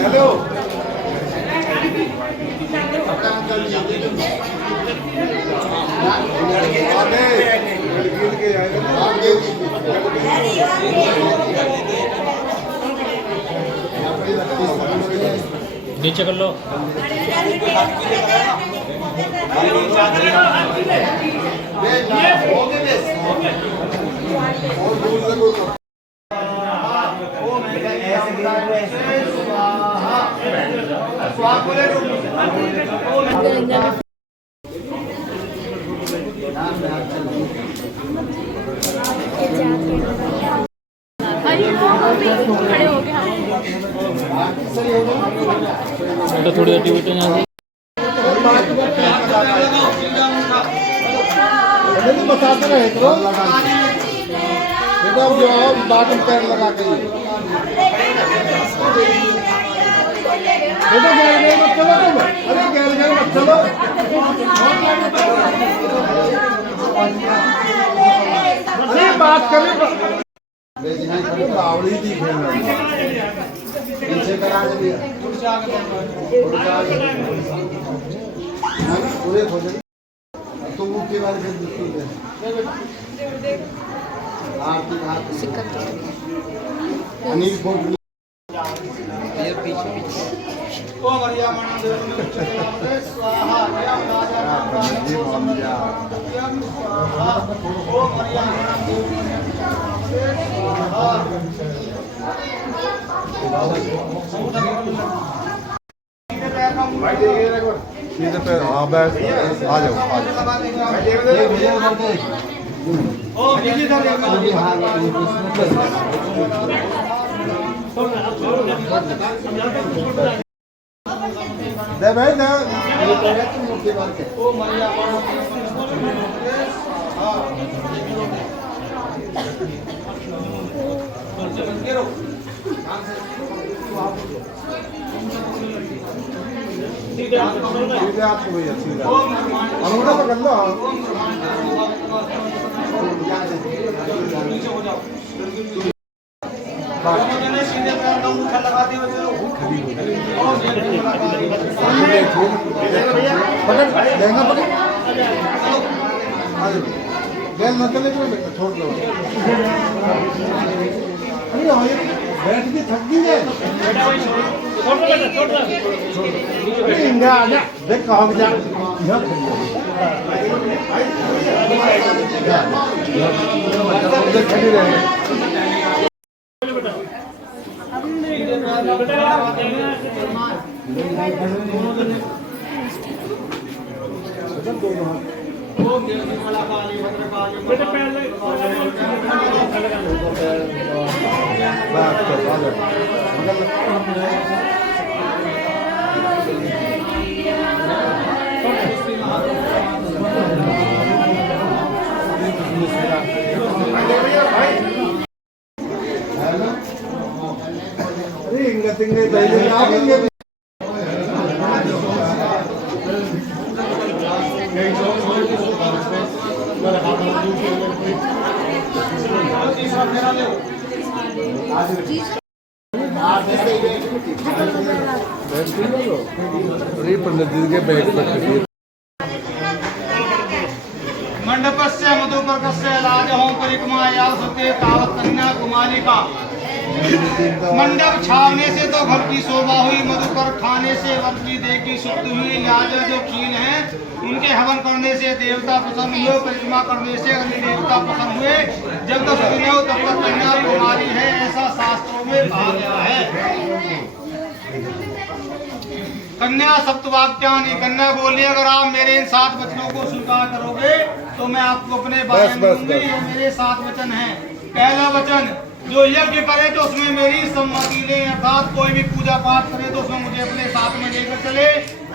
Hello नीचे कर लो। खड़े हो गए बेटा थोड़ी हटी हुई तो यहाँ से बताते रहे तो बेटा जो बात पैर लगा के बेटा गैल गए मत चलो तुम। अरे गैल गए मत चलो। अरे बात करें आवड़ी थी खेलना पीछे करा दिया पूरे हो गए तो वो के बारे में आरती अनिल बोल ये पीछे पीछे ओ मरिया मंदिर स्वाहा जी मरिया ओ मरिया सीधे पे हाँ बस आ जाओ दे भाई दे सीधे आपको भैया सीधा अंगूठा पकड़ लो। सीधे पैर का अंगूठा लगा दियो पकड़ लहंगा पकड़ गैल मत ले छोड़ लो। अरे बैठ के थक गई है इंगा आजा देख कहाँ जा खड़ी रहे पंडित जी के बैठ पर मंडपस्य मधुपर्कस्य राजहों परिक्रमा यावते तावत् कन्या कुमारी का मंडप छावने से तो घर की शोभा हुई, मधुकर खाने से वर की देह की शुद्धि हुई। लिहाजा जो खील हैं उनके हवन करने से देवता प्रसन्न हुए, परिक्रमा करने से अग्नि देवता प्रसन्न हुए। जब तक सुखी न हो तब तक कन्या कुमारी है, ऐसा शास्त्रों में कहा गया है। कन्या सप्तवाक्यानि, कन्या बोली अगर आप मेरे इन 7 वचनों को स्वीकार करोगे तो मैं आपको अपने बारे में दूंगी। ये मेरे 7 वचन हैं। पहला वचन, जो यज्ञ करे तो उसमें मेरी सम्मति ले, अर्थात कोई भी पूजा पाठ करे तो उसमें मुझे अपने साथ में लेकर चले।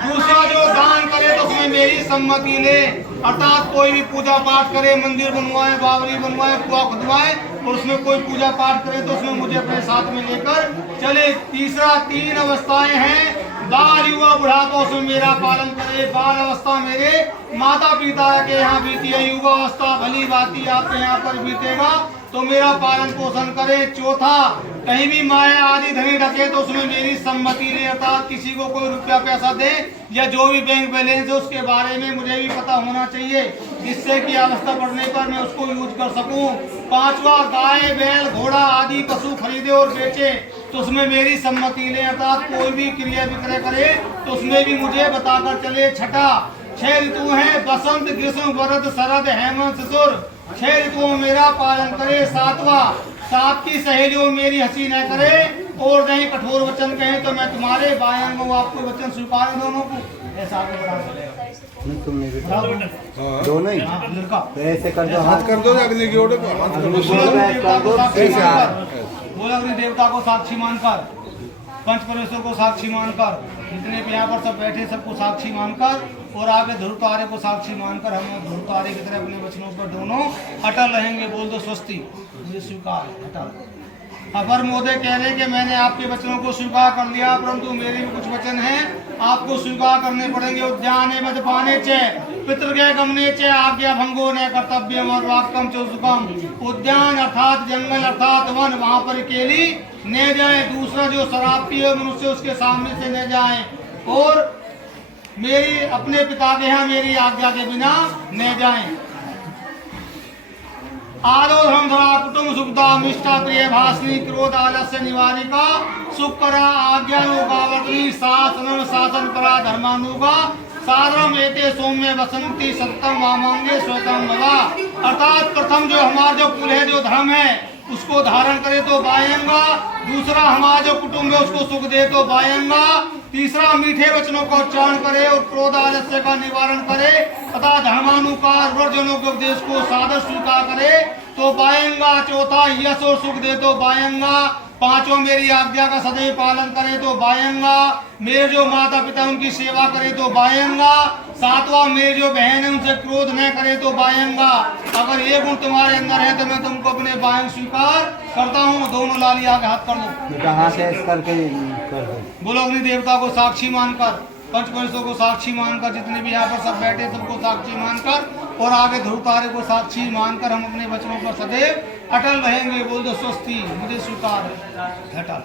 दूसरा, जो दान करे तो उसमें मेरी सम्मति ले, अर्थात कोई भी पूजा पाठ करे, मंदिर बनवाए, बावरी बनवाए, कुआं खुदवाए और उसमें कोई पूजा पाठ करे तो उसमें मुझे अपने साथ में लेकर चले। तीसरा, 3 अवस्थाएं हैं, बाल युवा बुढ़ापा, उसमें मेरा पालन करे। बाल अवस्था मेरे माता पिता के यहाँ बीती है, युवा अवस्था भली भांति आपके यहाँ पर बीतेगा तो मेरा पालन पोषण करे। चौथा, कहीं भी माया आदि धनी रखे तो उसमें मेरी सम्मति ले, अर्थात किसी को कोई रुपया पैसा दे या जो भी बैंक बैलेंस है उसके बारे में मुझे भी पता होना चाहिए, जिससे कि आवश्यकता पड़ने पर मैं उसको यूज कर सकूं। पांचवा, गाय बैल घोड़ा आदि पशु खरीदे और बेचे तो उसमें मेरी सम्मति ले, अर्थात कोई भी क्रिया विक्रय करे तो उसमें भी मुझे बताकर चले। छठा, 6 ऋतु हैं, बसंत ग्रीष्म वरद शरद हेमंत शिशिर, 6 ऋतुओं मेरा पालन करे। सातवां, 7 की सहेलियों मेरी हंसी न करे और नहीं कठोर वचन कहे तो मैं तुम्हारे बायंग हूँ, आपको वचन स्वीकार है दोनों को। ऐसा आपको बता चलेगा। तुमने भी दोनों ही लड़का ऐसे कर दो, हाथ कर दो, अग्नि की ओर हाथ कर दो। बोला अग्नि देवता को साक्षी मानकर, पंच परमेश्वर को साक्षी मानकर, जितने भी यहाँ पर सब बैठे सबको साक्षी मानकर और आगे ध्रुव तारे को साक्षी मानकर हम ध्रुव तारे की तरह अपने वचनों पर दोनों अटल रहेंगे। बोल दो स्वस्ति, मुझे स्वीकार अटल। अपर मोदय कह रहे कि मैंने आपके वचनों को स्वीकार कर लिया, परंतु मेरे भी कुछ वचन हैं आपको स्वीकार करने पड़ेंगे। उद्याने मदपाने चे पितृगय गमने चे आज्ञा भंगो न कर्तव्यम और वाक्यम चौसुकम। उद्यान अर्थात जंगल अर्थात वन, वहाँ पर अकेली न जाए। दूसरा, जो शराब पिए मनुष्य उसके सामने से न जाए और मेरी अपने पिता के यहाँ मेरी आज्ञा के बिना न जाए। आरोधम धरा कुटुंब सुखदा मिष्टा प्रिय भाषणी क्रोध आलस्य निवारिका सुख करा आज्ञा लोकावर्ती शासनम शासन परा धर्मानुगा साधरम एते सौम्य बसंती सत्यम वामांगे स्वतम भवा। अर्थात प्रथम जो हमारा जो कुल है, जो धर्म है उसको धारण करे तो बायंगा। दूसरा, हमारा जो कुटुंब है उसको सुख दे तो बायंगा। तीसरा, मीठे वचनों का उच्चारण करे और क्रोध आलस्य का निवारण करे तथा धर्मानुकार वर्जनों के उपदेश को सादर स्वीकार करे तो बायंगा। चौथा, यश और सुख दे तो बायंगा। पांचों, मेरी आज्ञा का सदैव पालन करे तो बायंगा। मेरे जो माता पिता उनकी सेवा करे तो बायंगा। सातवां, मेरी जो बहन है उनसे क्रोध न करे तो बायंगा। अगर ये गुण तुम्हारे अंदर है तो मैं तुमको अपने बायंग स्वीकार करता हूँ। दोनों लाली आगे हाथ कर दो, हाथ ऐसे करके कर दो। बोलो अग्नि देवता को साक्षी मानकर, पंच परमेश्वर को साक्षी मानकर, जितने भी यहाँ पर सब बैठे सबको साक्षी मानकर और आगे ध्रुव तारे को साक्षी मानकर हम अपने वचनों पर सदैव अटल रहेंगे। बोल दो स्वस्ति, मुझे स्वीकार है अटल।